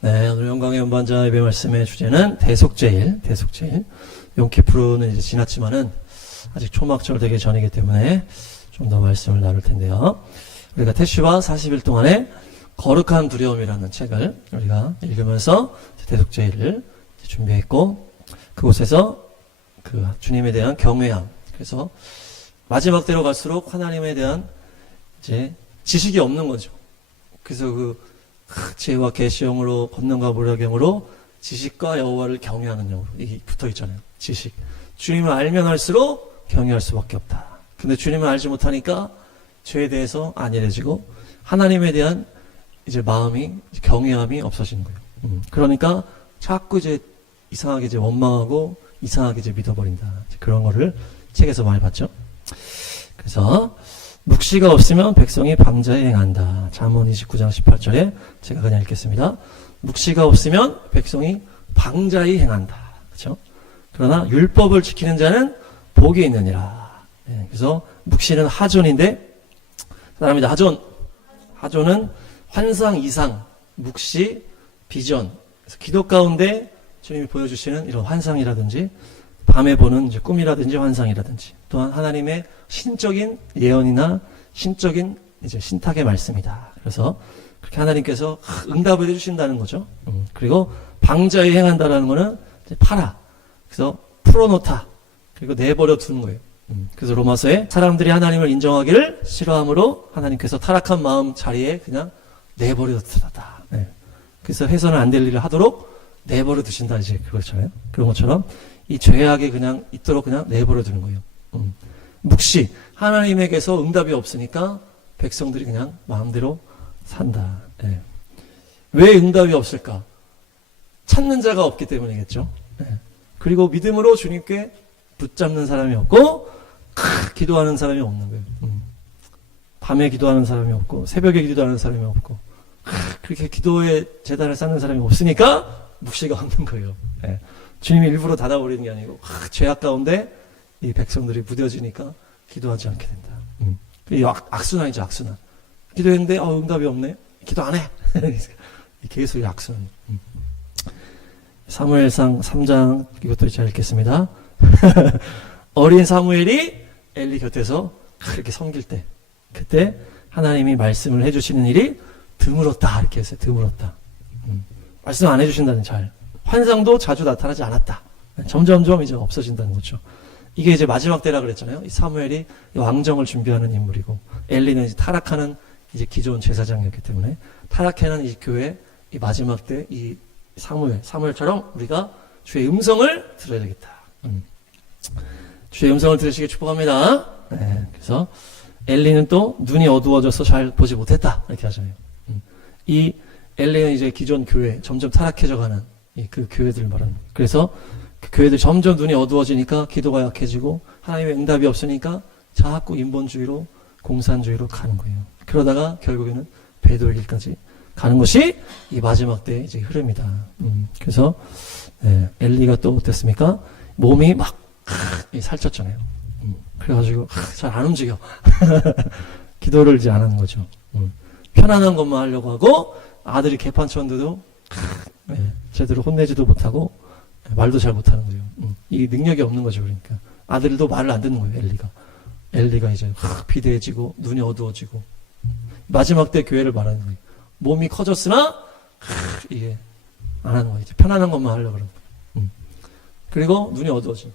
네, 오늘 영광의 연반자 예배 말씀의 주제는 대속제일. 용키프로는 이제 지났지만은 아직 초막절 되기 전이기 때문에 좀 더 말씀을 나눌 텐데요. 우리가 태시와 40일 동안에 거룩한 두려움이라는 책을 우리가 읽으면서 대속제일을 준비했고, 그곳에서 그 주님에 대한 경외함, 그래서 마지막 때로 갈수록 하나님에 대한 이제 지식이 없는 거죠. 그래서 그 지혜와 계시형으로 권능과 모략형으로 지식과 여호와를 경외하는 영으로 이게 붙어 있잖아요. 지식. 주님을 알면 할수록 경외할 수밖에 없다. 근데 주님을 알지 못하니까 죄에 대해서 안일해지고 하나님에 대한 이제 마음이 경외함이 없어지는 거예요. 그러니까 자꾸 이제 이상하게 이제 원망하고 이상하게 이제 믿어버린다. 그런 거를 책에서 많이 봤죠. 그래서 묵시가 없으면 백성이 방자에 행한다. 잠언 29장 18절에 제가 그냥 읽겠습니다. 묵시가 없으면 백성이 방자에 행한다. 그렇죠? 그러나 율법을 지키는 자는 복이 있느니라. 네, 그래서 묵시는 하존인데, 사람이다. 하존은 환상 이상, 묵시, 비전. 그래서 기도 가운데 주님이 보여주시는 이런 환상이라든지 밤에 보는 이제 꿈이라든지 환상이라든지, 또한 하나님의 신적인 예언이나 신적인 이제 신탁의 말씀이다. 그래서 그렇게 하나님께서 응답을 해주신다는 거죠. 그리고 방자에 행한다라는 거는 이제 팔아. 그래서 풀어놓다. 그리고 내버려 두는 거예요. 그래서 로마서에 사람들이 하나님을 인정하기를 싫어함으로 하나님께서 타락한 마음 자리에 그냥 내버려 두다. 네. 그래서 해서는 안 될 일을 하도록 내버려 두신다. 이제 그렇잖아요. 그런 것처럼 이 죄악에 그냥 있도록 그냥 내버려 두는 거예요. 묵시, 하나님에게서 응답이 없으니까 백성들이 그냥 마음대로 산다. 네. 왜 응답이 없을까? 찾는 자가 없기 때문이겠죠. 네. 그리고 믿음으로 주님께 붙잡는 사람이 없고 기도하는 사람이 없는 거예요. 밤에 기도하는 사람이 없고 새벽에 기도하는 사람이 없고 그렇게 기도의 재단을 쌓는 사람이 없으니까 묵시가 없는 거예요. 네. 주님이 일부러 닫아버리는 게 아니고 죄악 가운데 이 백성들이 무뎌지니까 기도하지 않게 된다. 이 악순환이죠. 악순환. 기도했는데 응답이 없네. 기도 안 해. 계속 악순환. 사무엘상 3장 이것도 제가 읽겠습니다. 어린 사무엘이 엘리 곁에서 그렇게 섬길 때, 그때 하나님이 말씀을 해주시는 일이 드물었다. 이렇게 했어요. 드물었다. 말씀 안 해주신다는 잘. 환상도 자주 나타나지 않았다. 점점점 이제 없어진다는 거죠. 이게 이제 마지막 때라 그랬잖아요. 이 사무엘이 왕정을 준비하는 인물이고, 엘리는 이제 타락하는 이제 기존 제사장이었기 때문에 타락하는 이 교회 이 마지막 때 이 사무엘처럼 우리가 주의 음성을 들어야 되겠다. 주의 음성을 들으시길 축복합니다. 네, 그래서 엘리는 또 눈이 어두워져서 잘 보지 못했다. 이렇게 하잖아요. 이 엘리는 이제 기존 교회 점점 타락해져가는 그 교회들 말하는 거예요. 그래서 그 교회들 점점 눈이 어두워지니까 기도가 약해지고 하나님의 응답이 없으니까 자꾸 인본주의로 공산주의로 가는 거예요. 그러다가 결국에는 배도의 길까지 가는 것이 이 마지막 때의 이제 흐름이다. 그래서 엘리가 또 어땠습니까? 몸이 막 살쪘잖아요. 그래가지고 잘 안 움직여. 기도를 이제 안 하는 거죠. 편안한 것만 하려고 하고 아들이 개판 쳤는데도 제대로 혼내지도 못하고 말도 잘 못하는 거예요. 이 능력이 없는 거죠. 그러니까 아들도 말을 안 듣는 거예요. 엘리가 이제 비대해지고 눈이 어두워지고 마지막 때 교회를 말하는 거예요. 몸이 커졌으나 이게 안 하는 거예요. 이제 편안한 것만 하려고 그러는 거예요. 그리고 눈이 어두워져.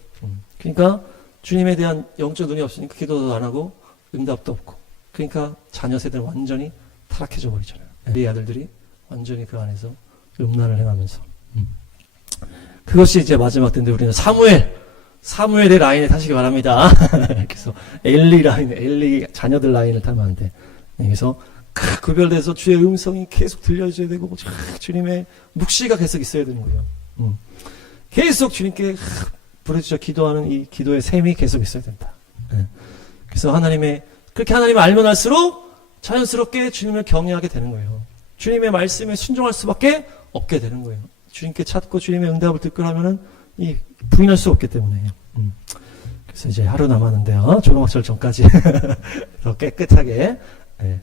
그러니까 주님에 대한 영적 눈이 없으니까 기도도 안 하고 응답도 없고, 그러니까 자녀 세대는 완전히 타락해져 버리잖아요. 이 아들들이 완전히 그 안에서 음란을 행하면서. 그것이 이제 마지막 때인데 우리는 사무엘의 라인에 타시기 바랍니다. 그래서 엘리 자녀들 라인을 타면 안 돼. 그래서 구별돼서 주의 음성이 계속 들려줘야 되고 주님의 묵시가 계속 있어야 되는 거예요. 계속 주님께 부르짖어 기도하는 이 기도의 셈이 계속 있어야 된다. 그래서 그렇게 하나님을 알면 할수록 자연스럽게 주님을 경외하게 되는 거예요. 주님의 말씀에 순종할 수밖에 없게 되는 거예요. 주님께 찾고 주님의 응답을 듣고 하면은 부인할 수 없기 때문에. 그래서 이제 하루 남았는데요. 조명철 전까지 더 깨끗하게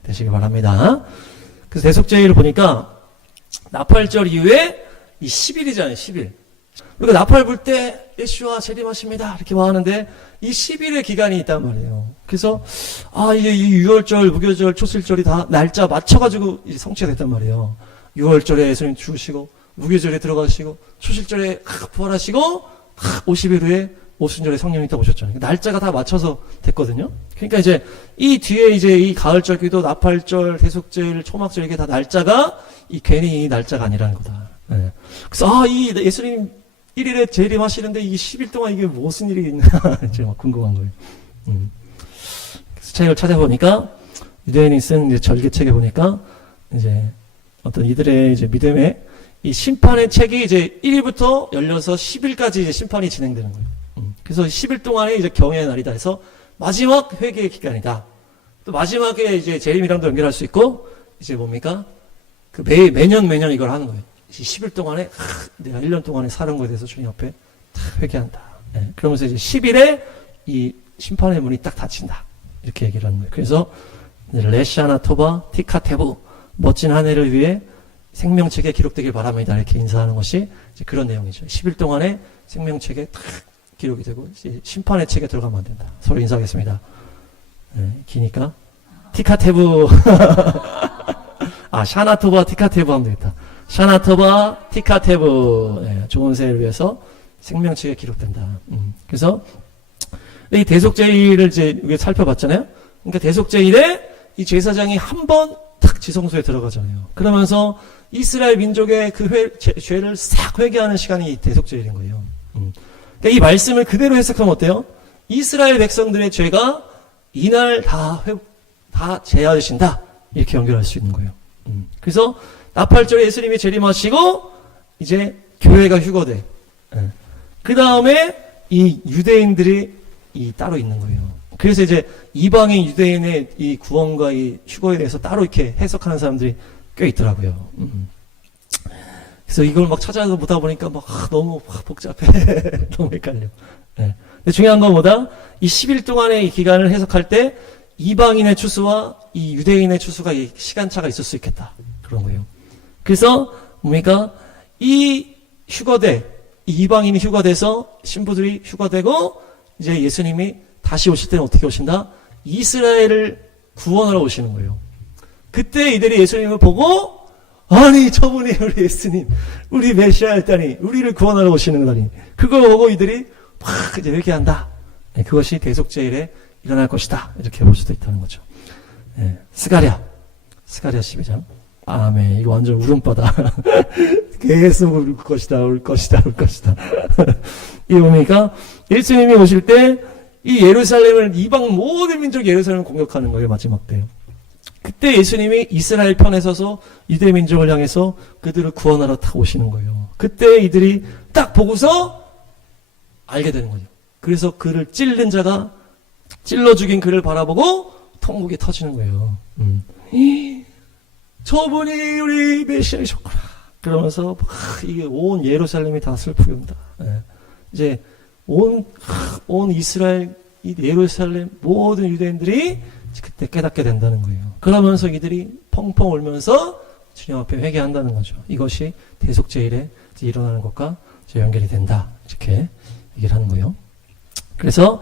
되시길 바랍니다. 그래서 대속제일을 보니까 나팔절 이후에 이 10일이잖아요, 10일. 우리가 나팔 불 때 예수와 재림하십니다 이렇게 하는데 이 10일의 기간이 있단 말이에요. 그래서 이제 이 유월절, 무교절, 초실절이 다 날짜 맞춰가지고 이제 성취가 됐단 말이에요. 유월절에 예수님 죽으시고 무교절에 들어가시고 초실절에 부활하시고 50일 후에 오순절에 성령이 딱 오셨잖아요. 날짜가 다 맞춰서 됐거든요. 그러니까 이제 이 뒤에 이제 이 가을절 기도, 나팔절, 대속절, 초막절 이게 다 날짜가 괜히 이 날짜가 아니라는 거다. 네. 그래서 이 예수님 1일에 재림하시는데 이게 10일 동안 이게 무슨 일이 있나 제가 궁금한 거예요. 그래서 책을 찾아보니까 유대인이 쓴 이제 절기책에 보니까 이제 어떤 이들의 이제 믿음의 이 심판의 책이 이제 1일부터 열려서 10일까지 이제 심판이 진행되는 거예요. 그래서 10일 동안에 이제 경외의 날이다 해서 마지막 회개의 기간이다. 또 마지막에 이제 재림이랑도 연결할 수 있고 이제 뭡니까? 그 매년 이걸 하는 거예요. 10일 동안에 내가 1년 동안에 살은 거에 대해서 주님 앞에 다 회개한다. 네. 그러면서 이제 10일에 이 심판의 문이 딱 닫힌다. 이렇게 얘기를 하는 거예요. 그래서 레샤나 토바 티카테부 멋진 한 해를 위해 생명책에 기록되길 바랍니다. 이렇게 인사하는 것이 이제 그런 내용이죠. 10일 동안에 생명책에 딱 기록이 되고 이제 심판의 책에 들어가면 안 된다. 서로 인사하겠습니다. 네, 기니까 티카테부 샤나토바 티카테부 하면 되겠다. 샤나토바 티카테부 네, 좋은 새해를 위해서 생명책에 기록된다. 그래서 이 대속제일을 이제 우리가 살펴봤잖아요. 그러니까 대속제일에 이 제사장이 한 번 탁 지성소에 들어가잖아요. 그러면서 이스라엘 민족의 그 죄를 싹 회개하는 시간이 대속제일인 거예요. 그러니까 이 말씀을 그대로 해석하면 어때요? 이스라엘 백성들의 죄가 이날 다 제하신다. 이렇게 연결할 수 있는 거예요. 그래서 나팔절에 예수님이 재림하시고 이제 교회가 휴거돼. 그 다음에 이 유대인들이 따로 있는 거예요. 그래서 이제 이방인 유대인의 이 구원과 이 휴거에 대해서 따로 이렇게 해석하는 사람들이 꽤 있더라고요. 그래서 이걸 막 찾아보다 보니까 막 너무 복잡해. 너무 헷갈려. 네. 근데 중요한 건 뭐다? 이 10일 동안의 이 기간을 해석할 때 이방인의 추수와 이 유대인의 추수가 이 시간차가 있을 수 있겠다. 그런 거예요. 그래서 뭡니까? 이 휴거돼. 이 이방인이 휴거돼서 신부들이 휴거되고 이제 예수님이 다시 오실 때는 어떻게 오신다? 이스라엘을 구원하러 오시는 거예요. 그때 이들이 예수님을 보고 아니 저분이 우리 예수님, 우리 메시아였다니, 우리를 구원하러 오시는 거다니. 그걸 보고 이들이 막 이제 회개한다. 네, 그것이 대속제일에 일어날 것이다. 이렇게 볼 수도 있다는 거죠. 네, 스가랴 12장. 아멘. 이거 완전 울음바다. 계속 울 것이다. 이 뭡니까? 예수님이 오실 때 이 예루살렘을 이방 모든 민족 예루살렘을 공격하는 거예요. 마지막 때. 그때 예수님이 이스라엘 편에 서서 유대 민족을 향해서 그들을 구원하러 딱 오시는 거예요. 그때 이들이 딱 보고서 알게 되는 거죠. 그래서 그를 찔른 자가 찔러 죽인 그를 바라보고 통곡이 터지는 거예요. 저분이 우리 메시아이셨구나. 그러면서 이게 온 예루살렘이 다 슬프게 온다. 이제 온 이스라엘, 이 예루살렘 모든 유대인들이 그때 깨닫게 된다는 거예요. 그러면서 이들이 펑펑 울면서 주님 앞에 회개한다는 거죠. 이것이 대속제일에 일어나는 것과 연결이 된다. 이렇게 얘기를 하는 거예요. 그래서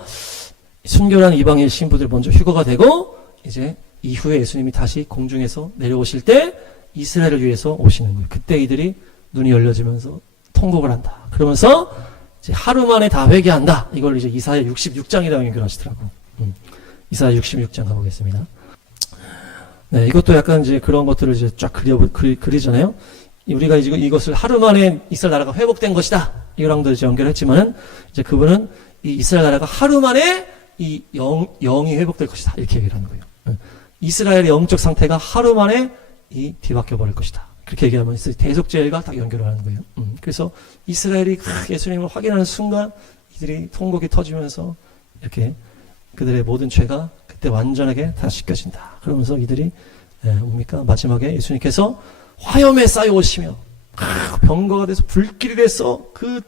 순결한 이방인 신부들 먼저 휴거가 되고 이제 이후에 예수님이 다시 공중에서 내려오실 때 이스라엘을 위해서 오시는 거예요. 그때 이들이 눈이 열려지면서 통곡을 한다. 그러면서 이제 하루 만에 다 회개한다. 이걸 이제 이사야 66장이라고 연결하시더라고. 이사야 66장 가보겠습니다. 네, 이것도 약간 이제 그런 것들을 이제 쫙 그리잖아요. 우리가 이것을 하루 만에 이스라엘 나라가 회복된 것이다. 이거랑도 이제 연결했지만은 이제 그분은 이 이스라엘 나라가 하루 만에 이 영이 회복될 것이다. 이렇게 얘기를 하는 거예요. 이스라엘의 영적 상태가 하루 만에 뒤바뀌어 버릴 것이다. 그렇게 얘기하면 대속제일과 딱 연결을 하는 거예요. 그래서 이스라엘이 예수님을 확인하는 순간 이들이 통곡이 터지면서 이렇게 그들의 모든 죄가 그때 완전하게 다 씻겨진다. 그러면서 이들이 뭡니까? 마지막에 예수님께서 화염에 쌓여 오시며 병거가 돼서 불길이 돼서 그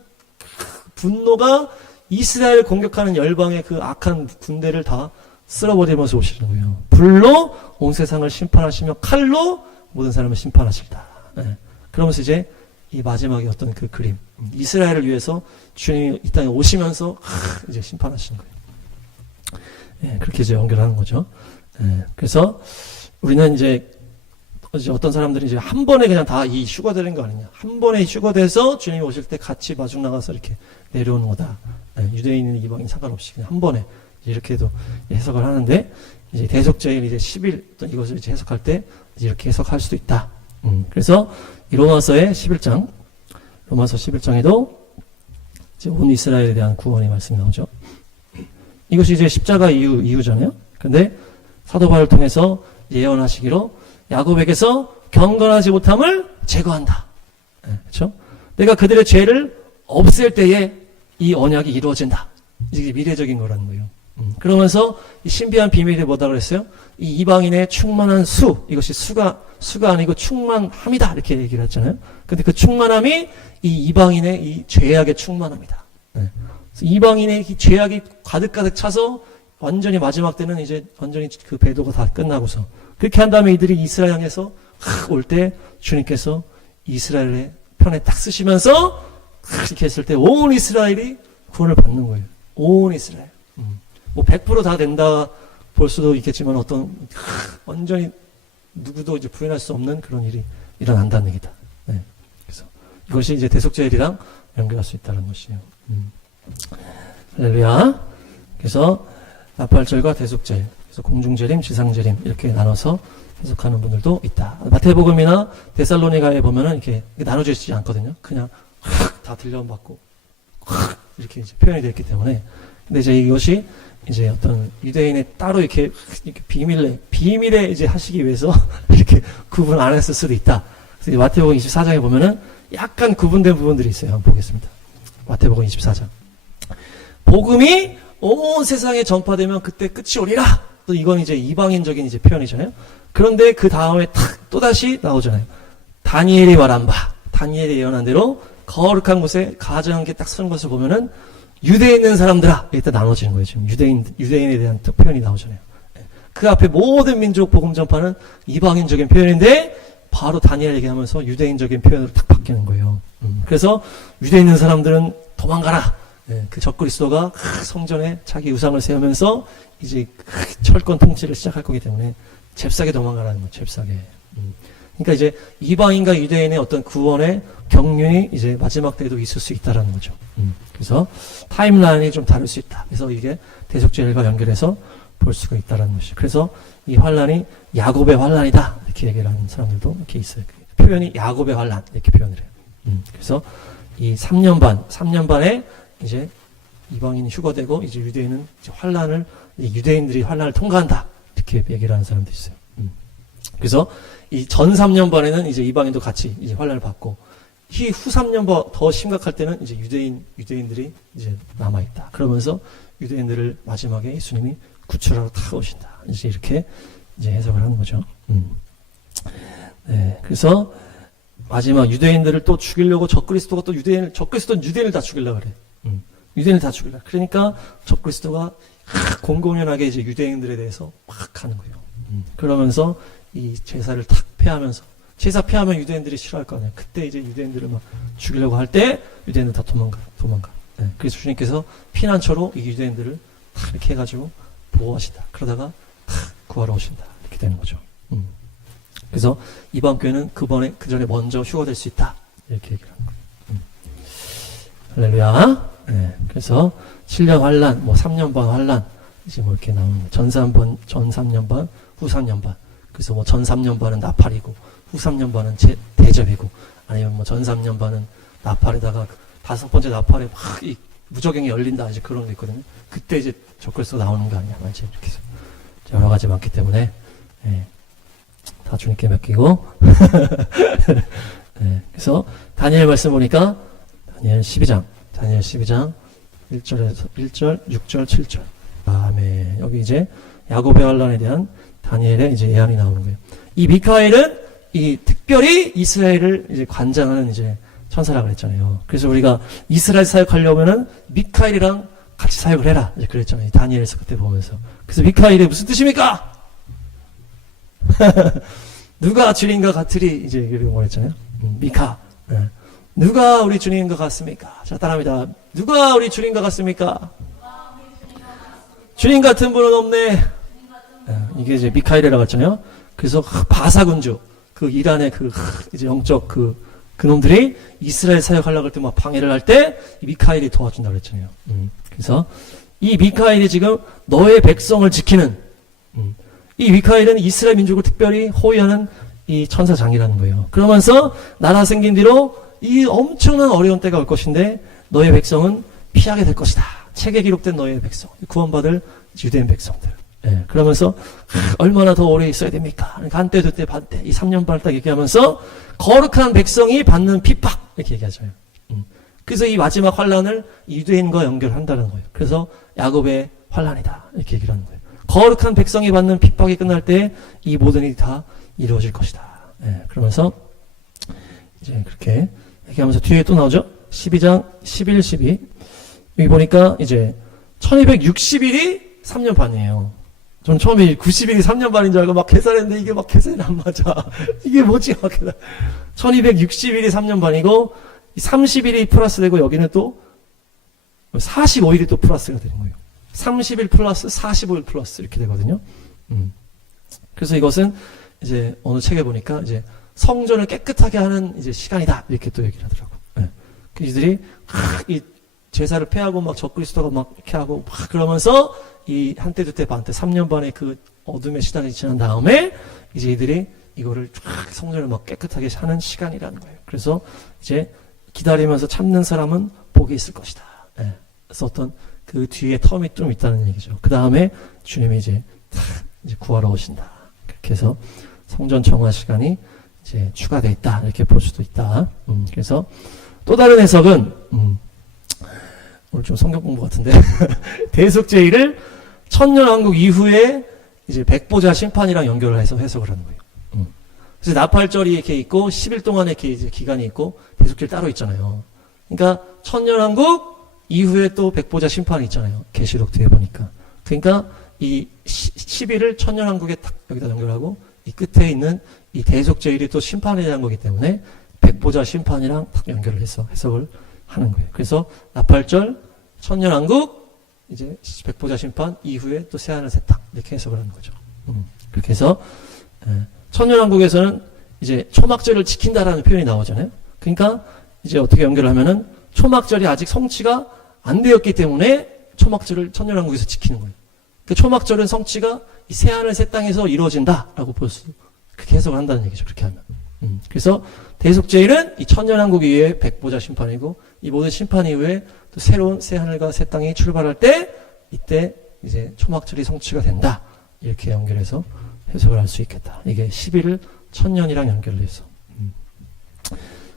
분노가 이스라엘을 공격하는 열방의 그 악한 군대를 다 쓸어버리면서 오시는 거예요. 불로 온 세상을 심판하시며 칼로 모든 사람을 심판하실다. 그러면서 이제 이 마지막에 어떤 그 그림, 이스라엘을 위해서 주님이 이 땅에 오시면서 이제 심판하시는 거예요. 예, 그렇게 이제 연결하는 거죠. 예, 그래서 우리는 이제 어떤 사람들이 이제 한 번에 그냥 다 이 휴거되는 거 아니냐. 한 번에 휴거돼서 주님이 오실 때 같이 마중 나가서 이렇게 내려오는 거다. 예, 유대인이나 이방인 상관없이 그냥 한 번에 이렇게도 해석을 하는데, 이제 대속죄일 이제 10일 이것을 이제 해석할 때 이렇게 해석할 수도 있다. 그래서 이 로마서의 11장, 로마서 11장에도 이제 온 이스라엘에 대한 구원의 말씀이 나오죠. 이것이 이제 십자가 이유잖아요. 근데 사도 바울을 통해서 예언하시기로 야곱에게서 경건하지 못함을 제거한다. 그렇죠? 내가 그들의 죄를 없앨 때에 이 언약이 이루어진다. 이게 미래적인 거라는 거예요. 그러면서 이 신비한 비밀이 뭐다 그랬어요? 이 이방인의 충만한 이것이 수가 아니고 충만함이다. 이렇게 얘기를 했잖아요. 근데 그 충만함이 이 이방인의 이 죄악의 충만함이다. 이방인의 이 죄악이 가득가득 차서 완전히 마지막 때는 이제 완전히 그 배도가 다 끝나고서 그렇게 한 다음에 이들이 이스라엘 향해서 올 때 주님께서 이스라엘의 편에 딱 쓰시면서 이렇게 했을 때 온 이스라엘이 구원을 받는 거예요. 온 이스라엘. 뭐 100% 다 된다 볼 수도 있겠지만 어떤 완전히 누구도 이제 부인할 수 없는 그런 일이 일어난다는 얘기다. 네. 그래서 이것이 이제 대속죄일이랑 연결할 수 있다는 것이에요. 할렐루야. 그래서 나팔절과 대속죄일, 그래서 공중재림, 지상재림 이렇게 나눠서 해석하는 분들도 있다. 마태복음이나 데살로니가에 보면은 이렇게 나눠져 있지 않거든요. 그냥 다 들려받고 이렇게 이제 표현이 되어 있기 때문에. 근데 이제 이것이 이제 어떤 유대인의 따로 이렇게 비밀에 이제 하시기 위해서 이렇게 구분 안 했을 수도 있다. 그래서 마태복음 24장에 보면은 약간 구분된 부분들이 있어요. 한번 보겠습니다. 마태복음 24장. 복음이 온 세상에 전파되면 그때 끝이 오리라. 또 이건 이제 이방인적인 이제 표현이잖아요. 그런데 그 다음에 또다시 나오잖아요. 다니엘이 말한 바, 다니엘이 예언한 대로 거룩한 곳에 가증한 게 딱 서는 것을 보면은 유대에 있는 사람들아, 이때 나눠지는 거예요. 지금 유대인에 대한 표현이 나오잖아요. 그 앞에 모든 민족 복음 전파는 이방인적인 표현인데 바로 다니엘 얘기하면서 유대인적인 표현으로 딱 바뀌는 거예요. 그래서 유대에 있는 사람들은 도망가라. 그 적그리스도가 성전에 자기 우상을 세우면서 이제 철권 통치를 시작할 거기 때문에 잽싸게 도망가라는 거예요. 잽싸게. 그러니까 이제 이방인과 유대인의 어떤 구원의 경륜이 이제 마지막 때에도 있을 수 있다라는 거죠. 그래서 타임라인이 좀 다를 수 있다. 그래서 이게 대속죄일과 연결해서 볼 수가 있다라는 것이죠. 그래서 이 환란이 야곱의 환란이다 이렇게 얘기를 하는 사람들도 이렇게 있어요. 표현이 야곱의 환란 이렇게 표현을 해요. 그래서 이 3년 반에 이제 이방인이 휴거되고 이제 유대인은 이제 유대인들이 환란을 통과한다 이렇게 얘기를 하는 사람도 있어요. 그래서 이 전 3년 반에는 이제 이방인도 같이 이제 환란을 받고 후 3년 반 더 심각할 때는 이제 유대인들이 이제 남아 있다. 그러면서 유대인들을 마지막에 예수님이 구출하러 다 오신다. 이제 이렇게 이제 해석을 하는 거죠. 네, 그래서 마지막 유대인들을 또 죽이려고 적그리스도가 또 적그리스도는 유대인을 다 죽이려고 그래. 유대인을 다 죽이려고. 그러니까 적그리스도가 공공연하게 이제 유대인들에 대해서 막 하는 거예요. 그러면서 이 제사를 탁 폐하면서 제사 폐하면 유대인들이 싫어할 거 아니야. 그때 이제 유대인들을 막 죽이려고 할 때 유대인들 다 도망가. 네, 그래서 주님께서 피난처로 이 유대인들을 탁 이렇게 해가지고 보호하신다. 그러다가 탁 구하러 오신다. 이렇게 되는 거죠. 그래서 이방 교회는 그 전에 먼저 휴거될 수 있다. 이렇게 얘기를 하는 거예요. 할렐루야. 네, 그래서 7년 환란, 뭐 3년 반 환란, 이제 뭐 이렇게 나오는 거예요. 전 3년 반, 후 3년 반. 그래서 뭐 전 3년 반은 나팔이고, 후 3년 반은 대접이고, 아니면 뭐 전 3년 반은 나팔에다가 5번째 나팔에 막 이 무적행이 열린다. 이제 그런 게 있거든요. 그때 이제 적그리스도가 나오는 거 아니야. 이제 이렇게 해서 여러 가지 많기 때문에, 예, 다 주님께 맡기고. 예, 그래서 다니엘 말씀 보니까 다니엘 12장 1절에서 1절, 6절, 7절. 다음에 여기 이제 야곱의 환란에 대한 다니엘의 이제 예언이 나오는 거예요. 이 미카엘은 이 특별히 이스라엘을 이제 관장하는 이제 천사라고 그랬잖아요. 그래서 우리가 이스라엘 사역하려면은 미카엘이랑 같이 사역을 해라. 이제 그랬잖아요. 다니엘에서 그때 보면서. 그래서 미카엘이 무슨 뜻입니까? 누가 주님과 같으리 이제 이런 거 했잖아요. 미카. 예. 누가 우리 주님과 같습니까? 자, 따라합니다. 누가 우리 주님과 같습니까? 주님 같은 분은 없네. 예, 이게 이제 미카엘이라고 했잖아요. 그래서 바사군주, 그 이란의 이제 영적 그놈들이 이스라엘 사역하려고 할 때 막 방해를 할 때 이 미카엘이 도와준다고 그랬잖아요. 그래서 이 미카엘이 지금 너의 백성을 지키는, 이 미카엘은 이스라엘 민족을 특별히 호위하는 이 천사장이라는 거예요. 그러면서 나라 생긴 뒤로 이 엄청난 어려운 때가 올 것인데 너의 백성은 피하게 될 것이다. 책에 기록된 너의 백성, 구원받을 유대인 백성들. 예, 그러면서 얼마나 더 오래 있어야 됩니까? 그러니까 한때 두때 반때 이 3년 반을 딱 얘기하면서 거룩한 백성이 받는 핍박 이렇게 얘기하잖아요. 그래서 이 마지막 환란을 유대인과 연결한다는 거예요. 그래서 야곱의 환란이다 이렇게 얘기를 하는 거예요. 거룩한 백성이 받는 핍박이 끝날 때 이 모든 일이 다 이루어질 것이다. 예, 그러면서 이제 그렇게 얘기하면서 뒤에 또 나오죠. 12장 11, 12 여기 보니까 이제 1260일이 3년 반이에요. 저는 처음에 90일이 3년 반인 줄 알고 막 계산했는데 이게 막 계산이 안 맞아. 이게 뭐지? 막 1260일이 3년 반이고 30일이 플러스 되고 여기는 또 45일이 또 플러스가 되는 거예요. 30일 플러스 45일 플러스 이렇게 되거든요. 그래서 이것은 이제 어느 책에 보니까 이제 성전을 깨끗하게 하는 이제 시간이다 이렇게 또 얘기를 하더라고. 네. 그 이들이 이 제사를 폐하고 막 적그리스도가 막 이렇게 하고 막 그러면서 이 한때 두때 반때 3년 반의 그 어둠의 시간이 지난 다음에 이제 이들이 이거를 쫙 성전을 막 깨끗하게 하는 시간이라는 거예요. 그래서 이제 기다리면서 참는 사람은 복이 있을 것이다. 네. 그래서 어떤 그 뒤에 텀이 좀 있다는 얘기죠. 그 다음에 주님이 이제 구하러 오신다. 그렇게 해서 성전 정화 시간이 이제 추가되어 있다. 이렇게 볼 수도 있다. 그래서 또 다른 해석은, 오늘 좀 성경 공부 같은데, 대속죄일을 천년왕국 이후에 이제 백보자 심판이랑 연결을 해서 해석을 하는 거예요. 그래서 나팔절이 이렇게 있고, 10일 동안의 이제 기간이 있고, 대속죄일 따로 있잖아요. 그러니까 천년왕국 이후에 또 백보자 심판이 있잖아요. 계시록 뒤에 보니까. 그러니까 이 10일을 천년왕국에 딱 여기다 연결하고, 이 끝에 있는 이 대속죄일이 또 심판에 대한 거기 때문에 백보자 심판이랑 딱 연결을 해서 해석을 하는 거예요. 그래서 나팔절, 천년왕국, 이제 백보자 심판 이후에 또 새하늘 새 땅 이렇게 해석을 하는 거죠. 그렇게 해서 천년왕국에서는 이제 초막절을 지킨다라는 표현이 나오잖아요. 그러니까 이제 어떻게 연결을 하면은 초막절이 아직 성취가 안 되었기 때문에 초막절을 천년왕국에서 지키는 거예요. 그 초막절은 성취가 이 새하늘 새 땅에서 이루어진다라고 볼 수, 그렇게 해석을 한다는 얘기죠. 그렇게 하면. 그래서 대속죄일은 이 천년왕국 이후에 백보자 심판이고 이 모든 심판 이후에 또 새로운 새하늘과 새 땅이 출발할 때 이때 이제 초막절이 성취가 된다. 이렇게 연결해서 해석을 할 수 있겠다. 이게 11을 천년이랑 연결을 해서.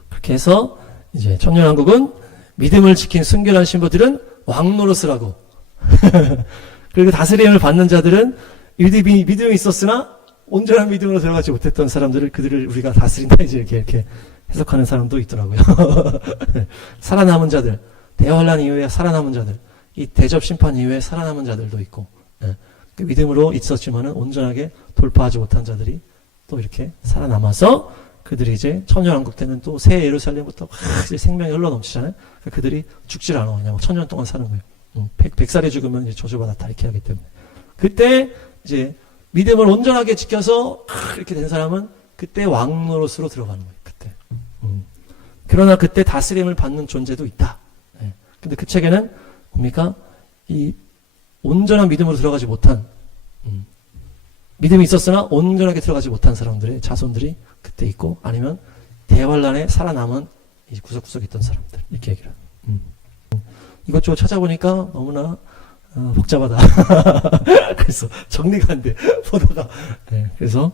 그렇게 해서 이제 천년왕국은 믿음을 지킨 순결한 신부들은 왕노릇을 그리고 다스림을 받는 자들은 믿음이 있었으나 온전한 믿음으로 들어가지 못했던 사람들을 그들을 우리가 다스린다 이제 이렇게 해석하는 사람도 있더라고요. 살아남은 자들, 대환란 이후에 살아남은 자들, 이 대접 심판 이후에 살아남은 자들도 있고, 그 믿음으로 있었지만은 온전하게 돌파하지 못한 자들이 또 이렇게 살아남아서 그들이 이제 천년왕국 때는 또 새 예루살렘부터 이제 생명이 흘러 넘치잖아요. 그들이 죽질 않아. 그냥 천년 동안 사는 거예요. 100살이 죽으면 이제 저주받았다 이렇게 하기 때문에. 그때 이제 믿음을 온전하게 지켜서 이렇게 된 사람은 그때 왕노릇으로 들어가는 거예요. 그때. 그러나 그때 다스림을 받는 존재도 있다. 네. 근데 그 책에는 뭡니까? 이 온전한 믿음으로 들어가지 못한 믿음이 있었으나 온전하게 들어가지 못한 사람들의 자손들이 그때 있고 아니면 대환란에 살아남은 이 구석구석에 있던 사람들 이렇게 얘기를 합니다. 이것저것 찾아보니까 너무나 복잡하다. 그래서 정리가 안 돼. 보다가. 네, 그래서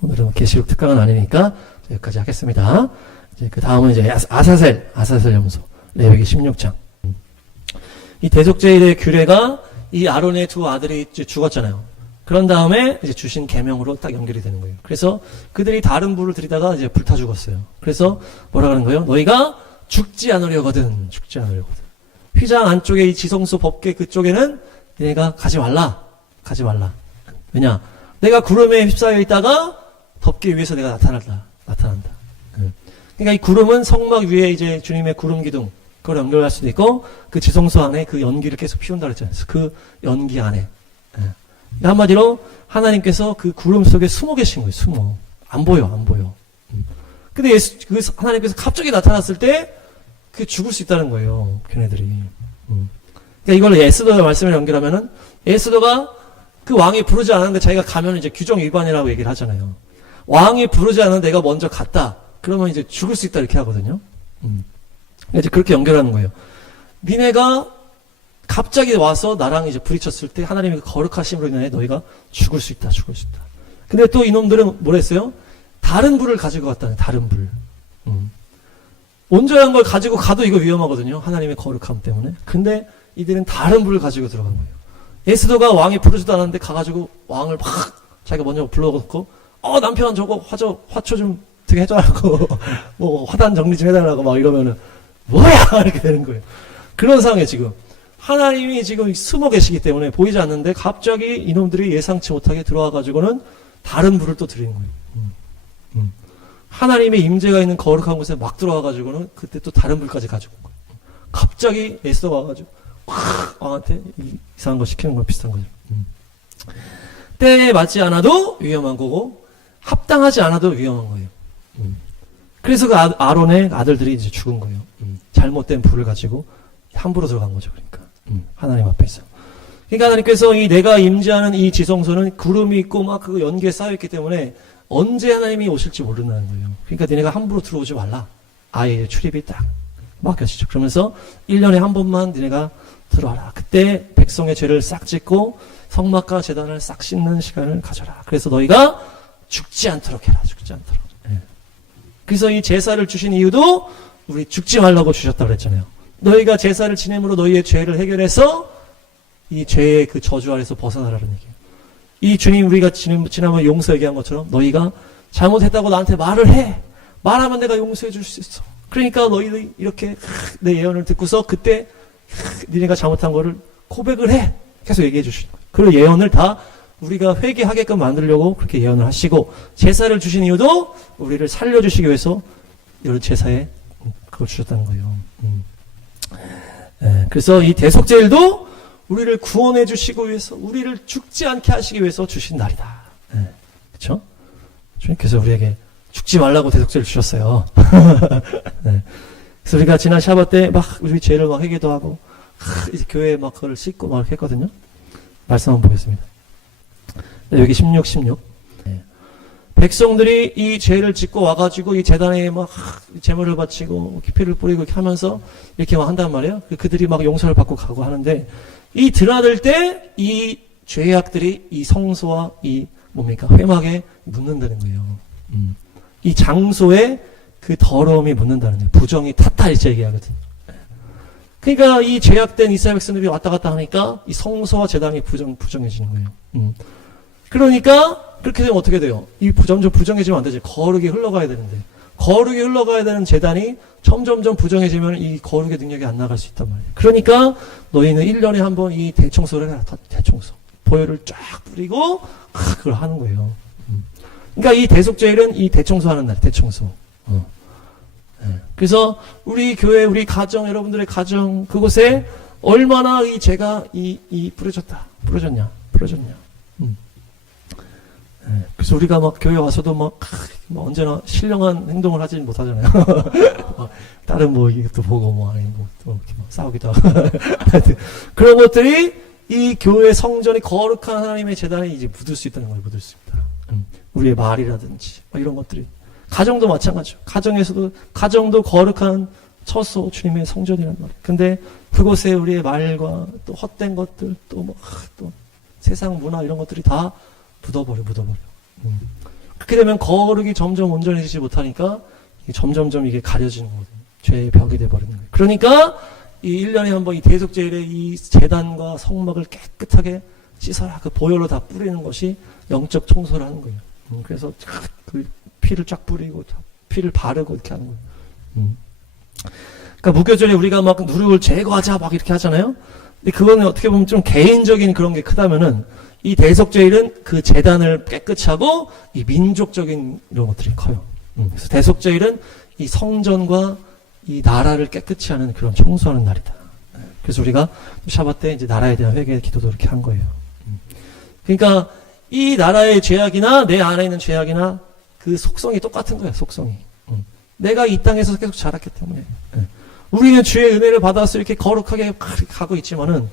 오늘은 계시록 특강은 아니니까 여기까지 하겠습니다. 이제 그 다음은 이제 아사셀 염소. 레위기 16장. 이 대속죄일의 규례가 이 아론의 두 아들이 이제 죽었잖아요. 그런 다음에 이제 주신 계명으로 딱 연결이 되는 거예요. 그래서 그들이 다른 불을 들이다가 이제 불타 죽었어요. 그래서 뭐라 그러는 거예요? 너희가 죽지 않으려거든. 휘장 안쪽에 이 지성소 법궤 그쪽에는 얘가 가지 말라. 왜냐? 내가 구름에 휩싸여 있다가 덮개 위에서 내가 나타난다. 그러니까 이 구름은 성막 위에 이제 주님의 구름 기둥, 그걸 연결할 수도 있고, 그 지성소 안에 그 연기를 계속 피운다 그랬잖아요. 그 연기 안에. 예. 한마디로 하나님께서 그 구름 속에 숨어 계신 거예요, 숨어. 안 보여, 안 보여. 근데 그 하나님께서 갑자기 나타났을 때, 그게 죽을 수 있다는 거예요, 걔네들이. 그러니까 이걸 에스더의 말씀을 연결하면은, 에스더가 그 왕이 부르지 않았는데 자기가 가면 이제 규정 위반이라고 얘기를 하잖아요. 왕이 부르지 않았는데 내가 먼저 갔다. 그러면 이제 죽을 수 있다 이렇게 하거든요. 이제 그렇게 연결하는 거예요. 니네가 갑자기 와서 나랑 이제 부딪혔을 때 하나님의 거룩하심으로 인해 너희가 죽을 수 있다, 죽을 수 있다. 근데 또 이놈들은 뭘 했어요? 다른 불을 가지고 갔다는 다른 불. 온전한 걸 가지고 가도 이거 위험하거든요. 하나님의 거룩함 때문에. 근데 이들은 다른 불을 가지고 들어간 거예요. 에스더가 왕이 부르지도 않았는데 가가지고 왕을 막 자기가 먼저 불러놓고 남편 저거 화초 좀 되게 해줘라고 뭐 화단 정리 좀 해달라고 막 이러면은 뭐야 이렇게 되는 거예요. 그런 상황에 지금 하나님이 지금 숨어 계시기 때문에 보이지 않는데 갑자기 이놈들이 예상치 못하게 들어와가지고는 다른 불을 또 들이는 거예요. 하나님의 임재가 있는 거룩한 곳에 막 들어와가지고는 그때 또 다른 불까지 가지고 온 거예요. 갑자기 에스더가 와가지고 왕한테 이상한 거 시키는 거랑 비슷한 거죠. 때에 맞지 않아도 위험한 거고 합당하지 않아도 위험한 거예요. 그래서 그 아론의 아들들이 이제 죽은 거예요. 잘못된 불을 가지고 함부로 들어간 거죠. 그러니까 하나님 앞에서. 그러니까 하나님께서 이 내가 임재하는 이 지성소는 구름이 있고 막 그 연기에 쌓여 있기 때문에 언제 하나님이 오실지 모른다는 거예요. 그러니까 니네가 함부로 들어오지 말라. 아예 출입이 딱 막혀지죠. 그러면서 1년에 한 번만 니네가 들어와라. 그때 백성의 죄를 싹 씻고 성막과 제단을 싹 씻는 시간을 가져라. 그래서 너희가 죽지 않도록 해라. 죽지 않도록. 예. 그래서 이 제사를 주신 이유도 우리 죽지 말라고 주셨다고 그랬잖아요. 너희가 제사를 지냄으로 너희의 죄를 해결해서 이 죄의 그 저주 아래서 벗어나라는 얘기예요. 이 주님 우리가 지난번 용서 얘기한 것처럼 너희가 잘못했다고 나한테 말을 해. 말하면 내가 용서해 줄 수 있어. 그러니까 너희들이 이렇게 내 예언을 듣고서 그때 니네가 잘못한 거를 고백을 해. 계속 얘기해 주시는 거예요. 그리고 예언을 다 우리가 회개하게끔 만들려고 그렇게 예언을 하시고 제사를 주신 이유도 우리를 살려주시기 위해서 이런 제사에 그걸 주셨다는 거예요. 그래서 이 대속제일도 우리를 구원해 주시기 위해서 우리를 죽지 않게 하시기 위해서 주신 날이다. 그렇죠? 주님께서 우리에게 죽지 말라고 대속제를 주셨어요. 네. 그래서 우리가 지난 샤bat 때 막 우리 죄를 막 회개도 하고 이제 교회에 막 그걸 씻고 막 이렇게 했거든요. 말씀 한번 보겠습니다. 네, 여기 16. 네. 백성들이 이 죄를 짓고 와가지고 이 제단에 막 제물을 바치고 피를 뿌리고 이렇게 하면서 이렇게 막 한단 말이에요. 그들이 막 용서를 받고 가고 하는데 이 드나들 때 이 죄악들이 이 성소와 이 뭡니까 회막에 묻는다는 거예요. 이 장소에 그 더러움이 묻는다는 거예요. 부정이 탔다 이렇게 얘기하거든요. 그러니까 이 죄악된 이스라엘 백성들이 왔다 갔다 하니까 이 성소와 제단이 부정해지는 거예요. 그러니까 그렇게 되면 어떻게 돼요? 이 점점 부정해지면 안 되지. 거룩이 흘러가야 되는데 거룩이 흘러가야 되는 제단이 점점점 부정해지면 이 거룩의 능력이 안 나갈 수 있단 말이에요. 그러니까 너희는 1년에 한 번 이 대청소를 해라. 대청소. 보혈을 쫙 뿌리고 그걸 하는 거예요. 그러니까 이 대속제일은 이 대청소하는 날, 대청소. 그래서 우리 교회, 우리 가정, 여러분들의 가정 그곳에 얼마나 이 죄가 부러졌냐. 그래서 우리가 막 교회 와서도 막 언제나 신령한 행동을 하지 못하잖아요. 다른 뭐 이것도 보고 뭐 아니 또 이렇게 막 싸우기도 하고 그런 것들이 이 교회 성전이 거룩한 하나님의 제단에 이제 묻을 수 있다는 걸 묻을 수 있다. 우리의 말이라든지 이런 것들이 가정도 마찬가지죠. 가정도 거룩한 처소 주님의 성전이란 말이에요. 근데 그곳에 우리의 말과 또 헛된 것들 또 세상 문화 이런 것들이 다 묻어버려. 그렇게 되면 거룩이 점점 온전해지지 못하니까 점점점 이게 가려지는 거거든요. 죄의 벽이 돼버리는 거예요. 그러니까 이 1년에 한 번 이 대속제일에 이 제단과 성막을 깨끗하게 씻어라. 그 보혈로 다 뿌리는 것이 영적 청소를 하는 거예요. 그래서 그 피를 쫙 뿌리고 피를 바르고 이렇게 하는 거예요. 그러니까 무교절에 우리가 막 누룩을 제거하자 막 이렇게 하잖아요. 근데 그거는 어떻게 보면 좀 개인적인 그런 게 크다면은 이 대속제일은 그 제단을 깨끗이 하고 이 민족적인 이런 것들이 커요. 그래서 대속제일은 이 성전과 이 나라를 깨끗이 하는 그런 청소하는 날이다. 그래서 우리가 샤bat 때 이제 나라에 대한 회개 기도도 이렇게 한 거예요. 그러니까 이 나라의 죄악이나 내 안에 있는 죄악이나 그 속성이 똑같은 거야, 속성이. 내가 이 땅에서 계속 자랐기 때문에. 우리는 주의 은혜를 받아서 이렇게 거룩하게 가고 있지만은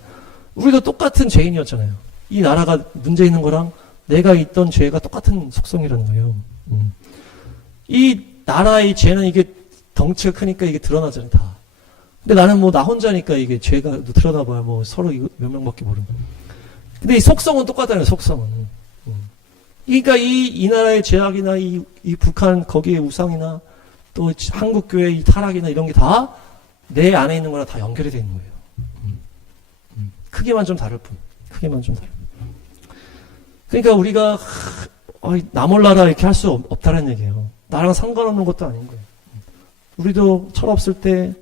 우리도 똑같은 죄인이었잖아요. 이 나라가 문제 있는 거랑 내가 있던 죄가 똑같은 속성이라는 거예요. 이 나라의 죄는 이게 덩치가 크니까 이게 드러나잖아요, 다. 근데 나는 뭐 나 혼자니까 이게 죄가 드러나봐야 뭐 서로 이거 몇 명밖에 모르는. 근데 이 속성은 똑같다는 속성은. 그러니까 이 나라의 죄악이나 이 북한 거기에 우상이나 또 한국교회 이 타락이나 이런 게 다 내 안에 있는 거랑 다 연결이 되어 있는 거예요. 크기만 좀 다를 뿐. 크기만 좀 다를 뿐. 그러니까 우리가 나 몰라라 이렇게 할 수 없다는 얘기예요. 나랑 상관없는 것도 아닌 거예요. 우리도 철없을 때